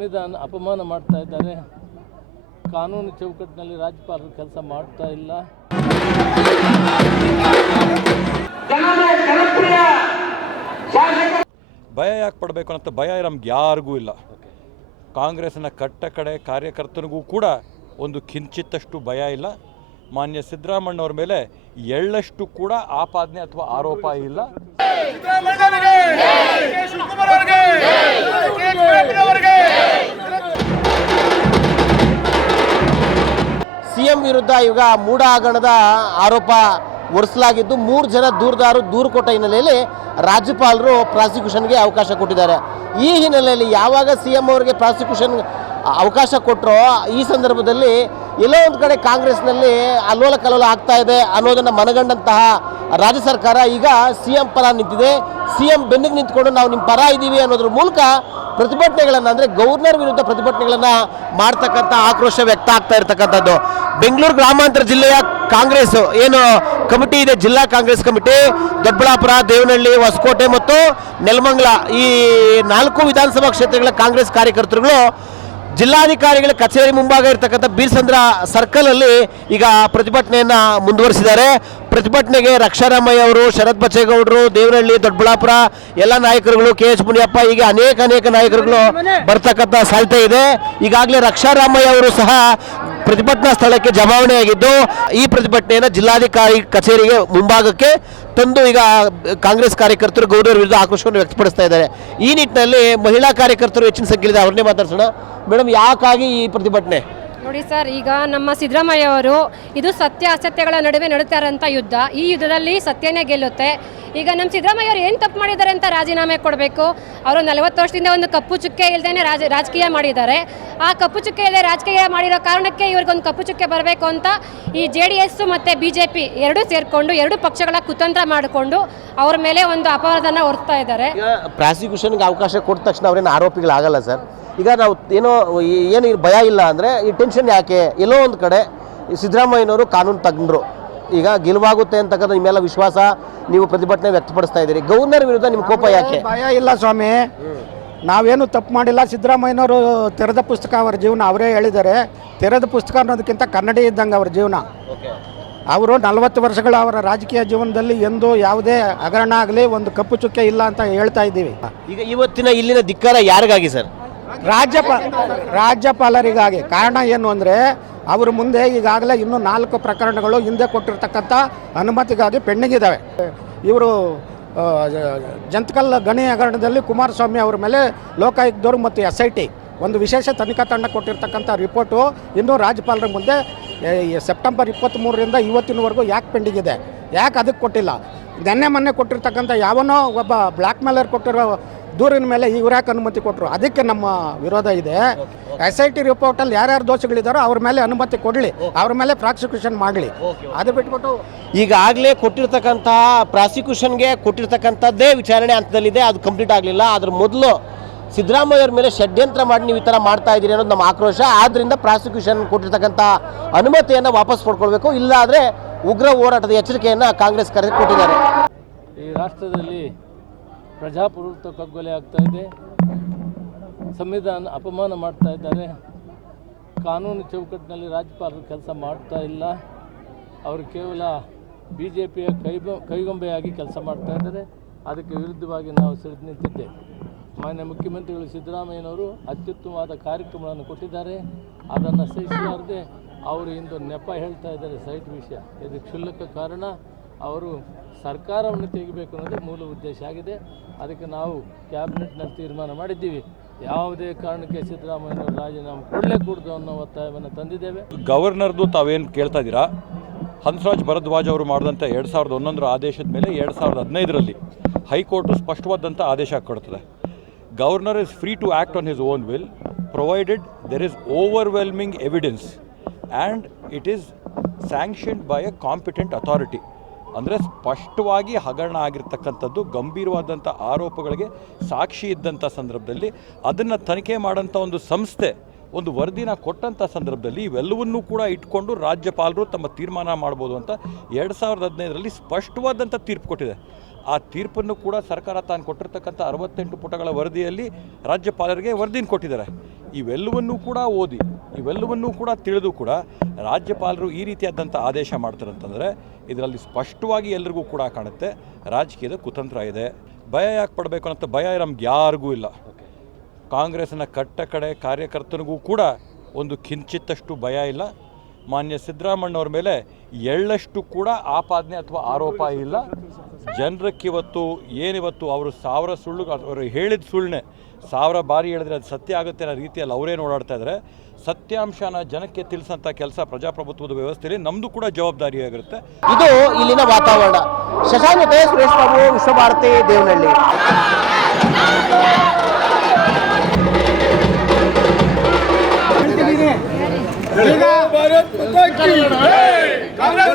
ಸಂವಿಧಾನ ಅಪಮಾನ ಮಾಡ್ತಾ ಇದ್ದಾರೆ. ಕಾನೂನು ಚೌಕಟ್ಟಿನಲ್ಲಿ ರಾಜ್ಯಪಾಲರು ಕೆಲಸ ಮಾಡ್ತಾ ಇಲ್ಲ. ಭಯ ಯಾಕೆ ಪಡಬೇಕು ಅಂತ ಭಯ ನಮ್ಗೆ ಯಾರಿಗೂ ಇಲ್ಲ. ಕಾಂಗ್ರೆಸ್ನ ಕಟ್ಟ ಕಡೆ ಕಾರ್ಯಕರ್ತನಿಗೂ ಕೂಡ ಒಂದು ಕಿಂಚಿತ್ತಷ್ಟು ಭಯ ಇಲ್ಲ. ಮಾನ್ಯ ಸಿದ್ದರಾಮಣ್ಣವ್ರ ಮೇಲೆ ಎಳ್ಳಷ್ಟು ಕೂಡ ಆಪಾದನೆ ಅಥವಾ ಆರೋಪ ಇಲ್ಲ. ವಿರುದ್ಧ ಈಗ ಮೂಡ ಆರೋಪ ಹೊರಿಸಲಾಗಿದ್ದು ಮೂರು ಜನ ದೂರದಾರು ದೂರು ಕೊಟ್ಟ ಹಿನ್ನೆಲೆಯಲ್ಲಿ ರಾಜ್ಯಪಾಲರು ಪ್ರಾಸಿಕ್ಯೂಷನ್ಗೆ ಅವಕಾಶ ಕೊಟ್ಟಿದ್ದಾರೆ. ಈ ಹಿನ್ನೆಲೆಯಲ್ಲಿ ಯಾವಾಗ ಸಿ ಎಂ ಅವರಿಗೆ ಪ್ರಾಸಿಕ್ಯೂಷನ್ ಅವಕಾಶ ಕೊಟ್ಟರೋ ಈ ಸಂದರ್ಭದಲ್ಲಿ ಎಲ್ಲೋ ಒಂದು ಕಡೆ ಕಾಂಗ್ರೆಸ್ನಲ್ಲಿ ಅಲ್ಲೋಲ ಕಲ್ಲೋಲ ಆಗ್ತಾ ಇದೆ ಅನ್ನೋದನ್ನು ಮನಗಂಡಂತಹ ರಾಜ್ಯ ಸರ್ಕಾರ ಈಗ ಸಿ ಎಂ ಪರ ನಿಂತಿದೆ. ಸಿ ಎಂ ಬೆನ್ನಿಗೆ ನಿಂತ್ಕೊಂಡು ನಾವು ನಿಮ್ಮ ಪರ ಇದ್ದೀವಿ ಅನ್ನೋದ್ರ ಮೂಲಕ ಪ್ರತಿಭಟನೆಗಳನ್ನು, ಅಂದರೆ ಗೌರ್ನರ್ ವಿರುದ್ಧ ಪ್ರತಿಭಟನೆಗಳನ್ನು ಮಾಡ್ತಕ್ಕಂಥ ಆಕ್ರೋಶ ವ್ಯಕ್ತ ಆಗ್ತಾ ಇರತಕ್ಕಂಥದ್ದು. ಬೆಂಗಳೂರು ಗ್ರಾಮಾಂತರ ಜಿಲ್ಲೆಯ ಕಾಂಗ್ರೆಸ್, ಏನು ಕಮಿಟಿ ಇದೆ, ಜಿಲ್ಲಾ ಕಾಂಗ್ರೆಸ್ ಕಮಿಟಿ, ದೊಡ್ಡಬಳ್ಳಾಪುರ, ದೇವನಹಳ್ಳಿ, ಹೊಸಕೋಟೆ ಮತ್ತು ನೆಲಮಂಗಲ. ಈ ನಾಲ್ಕು ವಿಧಾನಸಭಾ ಕ್ಷೇತ್ರಗಳ ಕಾಂಗ್ರೆಸ್ ಕಾರ್ಯಕರ್ತರುಗಳು ಜಿಲ್ಲಾಧಿಕಾರಿಗಳ ಕಚೇರಿ ಮುಂಭಾಗ ಇರತಕ್ಕಂಥ ಬೀರ್ಸಂದ್ರ ಸರ್ಕಲಲ್ಲಿ ಈಗ ಪ್ರತಿಭಟನೆಯನ್ನು ಮುಂದುವರಿಸಿದ್ದಾರೆ. ಪ್ರತಿಭಟನೆಗೆ ರಕ್ಷಾರಾಮಯ್ಯ ಅವರು, ಶರತ್ ಬಚ್ಚೇಗೌಡರು ದೇವರಹಳ್ಳಿ ದೊಡ್ಡಬಳ್ಳಾಪುರ ಎಲ್ಲ ನಾಯಕರುಗಳು, ಕೆ ಎಚ್ ಮುನಿಯಪ್ಪ, ಹೀಗೆ ಅನೇಕ ಅನೇಕ ನಾಯಕರುಗಳು ಬರ್ತಕ್ಕಂಥ ಸಾಧ್ಯತೆ ಇದೆ. ಈಗಾಗಲೇ ರಕ್ಷಾರಾಮಯ್ಯ ಅವರು ಸಹ ಪ್ರತಿಭಟನಾ ಸ್ಥಳಕ್ಕೆ ಜಮಾವಣೆಯಾಗಿದ್ದು, ಈ ಪ್ರತಿಭಟನೆಯನ್ನು ಜಿಲ್ಲಾಧಿಕಾರಿ ಕಚೇರಿಗೆ ಮುಂಭಾಗಕ್ಕೆ ತಂದು ಈಗ ಕಾಂಗ್ರೆಸ್ ಕಾರ್ಯಕರ್ತರು ಗೌರವರ ವಿರುದ್ಧ ಆಕ್ರೋಶವನ್ನು ವ್ಯಕ್ತಪಡಿಸ್ತಾ ಇದ್ದಾರೆ. ಈ ನಿಟ್ಟಿನಲ್ಲಿ ಮಹಿಳಾ ಕಾರ್ಯಕರ್ತರು ಹೆಚ್ಚಿನ ಸಂಖ್ಯೆಯಲ್ಲಿದೆ ಅವ್ರನ್ನೇ ಮಾತಾಡ್ಸೋಣ. ಮೇಡಮ್, ಯಾಕಾಗಿ ಈ ಪ್ರತಿಭಟನೆ? ನೋಡಿ ಸರ್, ಈಗ ನಮ್ಮ ಸಿದ್ದರಾಮಯ್ಯ ಅವರು ಇದು ಸತ್ಯ ಅಸತ್ಯಗಳ ನಡುವೆ ನಡೀತಾ ಇರೋಂಥ ಯುದ್ಧ. ಈ ಯುದ್ಧದಲ್ಲಿ ಸತ್ಯನೇ ಗೆಲ್ಲುತ್ತೆ. ಈಗ ನಮ್ಮ ಸಿದ್ದರಾಮಯ್ಯ ಅವರು ಏನು ತಪ್ಪು ಮಾಡಿದ್ದಾರೆ ಅಂತ ರಾಜೀನಾಮೆ ಕೊಡಬೇಕು? ಅವರು ನಲವತ್ತು ವರ್ಷದಿಂದ ಒಂದು ಕಪ್ಪು ಚುಕ್ಕೆ ಇಲ್ಲದೇ ರಾಜ, ರಾಜಕೀಯ ಮಾಡಿದ್ದಾರೆ. ಆ ಕಪ್ಪು ಚುಕ್ಕೆ ಇಲ್ಲದೆ ರಾಜಕೀಯ ಮಾಡಿರೋ ಕಾರಣಕ್ಕೆ ಇವ್ರಿಗೊಂದು ಕಪ್ಪು ಚುಕ್ಕೆ ಬರಬೇಕು ಅಂತ ಈ ಜೆ ಡಿ ಎಸ್ಸು ಮತ್ತು ಬಿ ಜೆ ಪಿ ಎರಡೂ ಸೇರಿಕೊಂಡು, ಎರಡು ಪಕ್ಷಗಳ ಕುತಂತ್ರ ಮಾಡಿಕೊಂಡು ಅವ್ರ ಮೇಲೆ ಒಂದು ಅಪರಾಧನ ಹೊರ್ತಾ ಇದ್ದಾರೆ. ಪ್ರಾಸಿಕ್ಯೂಷನ್ಗೆ ಅವಕಾಶ ಕೊಟ್ಟ ತಕ್ಷಣ ಅವ್ರೇನು ಆರೋಪಿಗಳಾಗಲ್ಲ ಸರ್? ಈಗ ನಾವು ಏನೋ ಏನು ಭಯ ಇಲ್ಲ ಅಂದರೆ ಈ ಟೆನ್ಷನ್ ಯಾಕೆ? ಎಲ್ಲೋ ಒಂದು ಕಡೆ ಸಿದ್ದರಾಮಯ್ಯನವರು ಕಾನೂನು ತಗೊಂಡ್ರು ಈಗ ಗೆಲುವಾಗುತ್ತೆ ಅಂತಕ್ಕಂಥ ನಿಮ್ಮೆಲ್ಲ ವಿಶ್ವಾಸ ನೀವು ಪ್ರತಿಭಟನೆ ವ್ಯಕ್ತಪಡಿಸ್ತಾ ಇದ್ದೀರಿ. ಗವರ್ನರ್ ವಿರುದ್ಧ ನಿಮ್ಮ ಕೋಪ ಯಾಕೆ? ಭಯ ಇಲ್ಲ ಸ್ವಾಮಿ. ನಾವೇನು ತಪ್ಪು ಮಾಡಿಲ್ಲ. ಸಿದ್ದರಾಮಯ್ಯನವರು ತೆರೆದ ಪುಸ್ತಕ ಅವರ ಜೀವನ ಅವರೇ ಹೇಳಿದ್ದಾರೆ. ತೆರೆದ ಪುಸ್ತಕ ಅನ್ನೋದಕ್ಕಿಂತ ಕನ್ನಡಿ ಇದ್ದಂಗೆ ಅವ್ರ ಜೀವನ. ಅವರು ನಲವತ್ತು ವರ್ಷಗಳ ಅವರ ರಾಜಕೀಯ ಜೀವನದಲ್ಲಿ ಎಂದು ಯಾವುದೇ ಹಗರಣ ಆಗಲಿ ಒಂದು ಕಪ್ಪು ಚುಕ್ಕೆ ಇಲ್ಲ ಅಂತ ಹೇಳ್ತಾ ಇದ್ದೀವಿ. ಈಗ ಇವತ್ತಿನ ಇಲ್ಲಿನ ಧಿಕ್ಕಾರ ಯಾರಿಗಾಗಿ ಸರ್? ರಾಜ್ಯಪ, ರಾಜ್ಯಪಾಲರಿಗಾಗಿ ಕಾರಣ ಏನು ಅಂದರೆ ಅವ್ರ ಮುಂದೆ ಈಗಾಗಲೇ ಇನ್ನೂ ನಾಲ್ಕು ಪ್ರಕರಣಗಳು ಹಿಂದೆ ಕೊಟ್ಟಿರ್ತಕ್ಕಂಥ ಅನುಮತಿಗಾಗಿ ಪೆಂಡಿಂಗ್ ಇದ್ದಾವೆ ಇವರು ಜಂತಕಲ್ ಗಣಿ ಹಗರಣದಲ್ಲಿ ಕುಮಾರಸ್ವಾಮಿ ಅವ್ರ ಮೇಲೆ ಲೋಕಾಯುಕ್ತರು ಮತ್ತು ಎಸ್ ಐ ಟಿ ಒಂದು ವಿಶೇಷ ತನಿಖಾ ತಂಡ ಕೊಟ್ಟಿರ್ತಕ್ಕಂಥ ರಿಪೋರ್ಟು ಇನ್ನೂ ರಾಜ್ಯಪಾಲರ ಮುಂದೆ ಸೆಪ್ಟೆಂಬರ್ ಇಪ್ಪತ್ತ್ಮೂರರಿಂದ ಇವತ್ತಿನವರೆಗೂ ಯಾಕೆ ಪೆಂಡಿಂಗ್ ಇದೆ? ಯಾಕೆ ಅದಕ್ಕೆ ಕೊಟ್ಟಿಲ್ಲ? ನೆನ್ನೆ ಮೊನ್ನೆ ಕೊಟ್ಟಿರ್ತಕ್ಕಂಥ ಯಾವನೋ ಒಬ್ಬ ಬ್ಲ್ಯಾಕ್ ಮೇಲರ್ ಕೊಟ್ಟಿರೋ ದೂರಿನ ಮೇಲೆ ಇವ್ರು ಯಾಕೆ ಅನುಮತಿ ಕೊಟ್ಟರು ಅದಕ್ಕೆ ನಮ್ಮ ವಿರೋಧ ಇದೆ. ಎಸ್ ಐ ಟಿ ರಿಪೋರ್ಟಲ್ಲಿ ಯಾರ್ಯಾರು ದೋಷಗಳಿದ್ದಾರೋ ಅವ್ರ ಮೇಲೆ ಅನುಮತಿ ಕೊಡಲಿ. ಅವ್ರ ಮೇಲೆ ಪ್ರಾಸಿಕ್ಯೂಷನ್ ಮಾಡಲಿ. ಅದು ಬಿಟ್ಬಿಟ್ಟು ಈಗಾಗಲೇ ಕೊಟ್ಟಿರ್ತಕ್ಕಂತಹ ಪ್ರಾಸಿಕ್ಯೂಷನ್ಗೆ ಕೊಟ್ಟಿರ್ತಕ್ಕಂಥದ್ದೇ ವಿಚಾರಣೆ ಹಂತದಲ್ಲಿದೆ. ಅದು ಕಂಪ್ಲೀಟ್ ಆಗಲಿಲ್ಲ. ಅದ್ರ ಮೊದಲು ಸಿದ್ದರಾಮಯ್ಯ ಅವ್ರ ಮೇಲೆ ಷಡ್ಯಂತ್ರ ಮಾಡಿ ನೀವು ಈ ಥರ ಮಾಡ್ತಾ ಇದ್ದೀರಿ ಅನ್ನೋದು ನಮ್ಮ ಆಕ್ರೋಶ. ಆದ್ದರಿಂದ ಪ್ರಾಸಿಕ್ಯೂಷನ್ ಕೊಟ್ಟಿರ್ತಕ್ಕಂಥ ಅನುಮತಿಯನ್ನು ವಾಪಸ್ ಪಡ್ಕೊಳ್ಬೇಕು. ಇಲ್ಲಾದರೆ ಉಗ್ರ ಹೋರಾಟದ ಎಚ್ಚರಿಕೆಯನ್ನು ಕಾಂಗ್ರೆಸ್ ಕರೆ ಕೊಟ್ಟಿದ್ದಾರೆ. ಈ ರಾಷ್ಟ್ರದಲ್ಲಿ ಪ್ರಜಾಪ್ರಭುತ್ವ ಕಗ್ಗೊಲೆ ಆಗ್ತಾ ಇದೆ. ಸಂವಿಧಾನ ಅಪಮಾನ ಮಾಡ್ತಾ ಇದ್ದಾರೆ. ಕಾನೂನು ಚೌಕಟ್ಟಿನಲ್ಲಿ ರಾಜ್ಯಪಾಲರು ಕೆಲಸ ಮಾಡ್ತಾ ಇಲ್ಲ. ಅವರು ಕೇವಲ ಬಿ ಜೆ ಪಿಯ ಕೈಬ, ಕೈಗೊಂಬೆಯಾಗಿ ಕೆಲಸ ಮಾಡ್ತಾ ಇದ್ದಾರೆ. ಅದಕ್ಕೆ ವಿರುದ್ಧವಾಗಿ ನಾವು ಸಿಡಿದು ನಿಂತಿದ್ದೆ. ಮಾನ್ಯ ಮುಖ್ಯಮಂತ್ರಿಗಳು ಸಿದ್ದರಾಮಯ್ಯನವರು ಅತ್ಯುತ್ತಮವಾದ ಕಾರ್ಯಕ್ರಮಗಳನ್ನು ಕೊಟ್ಟಿದ್ದಾರೆ. ಅದನ್ನು ಸಹಿಸಲಾರದೆ ಅವರು ಇಂದು ನೆಪ ಹೇಳ್ತಾ ಇದ್ದಾರೆ ಸೈಟ್ ವಿಷಯ. ಇದಕ್ಕೆ ಕ್ಷುಲ್ಲಕ ಕಾರಣ ಅವರು ಸರ್ಕಾರವನ್ನು ತೆಗಿಬೇಕು ಅನ್ನೋದೇ ಮೂಲ ಉದ್ದೇಶ ಆಗಿದೆ. ಅದಕ್ಕೆ ನಾವು ಕ್ಯಾಬಿನೆಟ್ನಲ್ಲಿ ತೀರ್ಮಾನ ಮಾಡಿದ್ದೀವಿ. ಯಾವುದೇ ಕಾರಣಕ್ಕೆ ಸಿದ್ದರಾಮಯ್ಯನವರು ರಾಜೀನಾಮೆ ಕೊಡಲೇ ಕೂಡದು ಅನ್ನೋ ಒತ್ತಾಯವನ್ನು ತಂದಿದ್ದೇವೆ. ಗವರ್ನರ್ದು ತಾವೇನು ಕೇಳ್ತಾ ಇದ್ದೀರಾ? ಹಂಸರಾಜ್ ಭರದ್ವಾಜ್ ಅವರು ಮಾಡಿದಂಥ ಎರಡು ಸಾವಿರದ ಹನ್ನೊಂದರ ಆದೇಶದ ಮೇಲೆ ಎರಡು ಸಾವಿರದ ಹದಿನೈದರಲ್ಲಿ ಹೈಕೋರ್ಟು ಸ್ಪಷ್ಟವಾದಂಥ ಆದೇಶ ಕೊಡ್ತದೆ. Governor is free to act on his own will, provided there is overwhelming evidence, and it is sanctioned by a competent authority. ಅಂದರೆ ಸ್ಪಷ್ಟವಾಗಿ ಹಗರಣ ಆಗಿರ್ತಕ್ಕಂಥದ್ದು ಗಂಭೀರವಾದಂಥ ಆರೋಪಗಳಿಗೆ ಸಾಕ್ಷಿ ಇದ್ದಂಥ ಸಂದರ್ಭದಲ್ಲಿ ಅದನ್ನು ತನಿಖೆ ಮಾಡೋಂಥ ಒಂದು ಸಂಸ್ಥೆ, ಒಂದು ವರದಿನ ಕೊಟ್ಟಂಥ ಸಂದರ್ಭದಲ್ಲಿ ಇವೆಲ್ಲವನ್ನೂ ಕೂಡ ಇಟ್ಕೊಂಡು ರಾಜ್ಯಪಾಲರು ತಮ್ಮ ತೀರ್ಮಾನ ಮಾಡ್ಬೋದು ಅಂತ ಎರಡು ಸಾವಿರದ ಹದಿನೈದರಲ್ಲಿ ಸ್ಪಷ್ಟವಾದಂಥ ತೀರ್ಪು ಕೊಟ್ಟಿದೆ. ಆ ತೀರ್ಪನ್ನು ಕೂಡ ಸರ್ಕಾರ ತಾನು ಕೊಟ್ಟಿರ್ತಕ್ಕಂಥ ಅರವತ್ತೆಂಟು ಪುಟಗಳ ವರದಿಯಲ್ಲಿ ರಾಜ್ಯಪಾಲರಿಗೆ ವರದಿನ ಕೊಟ್ಟಿದ್ದಾರೆ. ಇವೆಲ್ಲವನ್ನೂ ಕೂಡ ಓದಿ, ಇವೆಲ್ಲವನ್ನೂ ಕೂಡ ತಿಳಿದು ಕೂಡ ರಾಜ್ಯಪಾಲರು ಈ ರೀತಿಯಾದಂಥ ಆದೇಶ ಮಾಡ್ತಾರೆ ಅಂತಂದರೆ ಇದರಲ್ಲಿ ಸ್ಪಷ್ಟವಾಗಿ ಎಲ್ರಿಗೂ ಕೂಡ ಕಾಣುತ್ತೆ, ರಾಜಕೀಯದ ಕುತಂತ್ರ ಇದೆ. ಭಯ ಯಾಕೆ ಪಡಬೇಕು ಅನ್ನೋ ಭಯ ನಮ್ಗೆ ಯಾರಿಗೂ ಇಲ್ಲ. ಕಾಂಗ್ರೆಸ್ನ ಕಟ್ಟ ಕಡೆ ಕಾರ್ಯಕರ್ತನಿಗೂ ಕೂಡ ಒಂದು ಕಿಂಚಿತ್ತಷ್ಟು ಭಯ ಇಲ್ಲ. ಮಾನ್ಯ ಸಿದ್ದರಾಮಣ್ಣವ್ರ ಮೇಲೆ ಎಳ್ಳಷ್ಟು ಕೂಡ ಆಪಾದನೆ ಅಥವಾ ಆರೋಪ ಇಲ್ಲ. ಜನರಕ್ಕಿವತ್ತು ಏನಿವತ್ತು ಅವರು ಸಾವಿರ ಸುಳ್ಳು ಅವರು ಹೇಳಿದ ಸುಳ್ಳನ್ನೇ ಸಾವಿರ ಬಾರಿ ಹೇಳಿದ್ರೆ ಅದು ಸತ್ಯ ಆಗುತ್ತೆ ಅನ್ನೋ ರೀತಿಯಲ್ಲಿ ಅವರೇ ಓಡಾಡ್ತಾ ಇದ್ದಾರೆ ಸತ್ಯಾಂಶನ ಜನಕ್ಕೆ ತಿಳಿಸಂತ ಕೆಲಸ ಪ್ರಜಾಪ್ರಭುತ್ವದ ವ್ಯವಸ್ಥೆಯಲ್ಲಿ ನಮ್ದು ಕೂಡ ಜವಾಬ್ದಾರಿಯಾಗಿರುತ್ತೆ. ಇದು ಇಲ್ಲಿನ ವಾತಾವರಣ. ಶಶಾಂಕ ಸುರೇಶ್ ಬಾಬು ವಿಶ್ವಭಾರತಿ ದೇವನಹಳ್ಳಿ.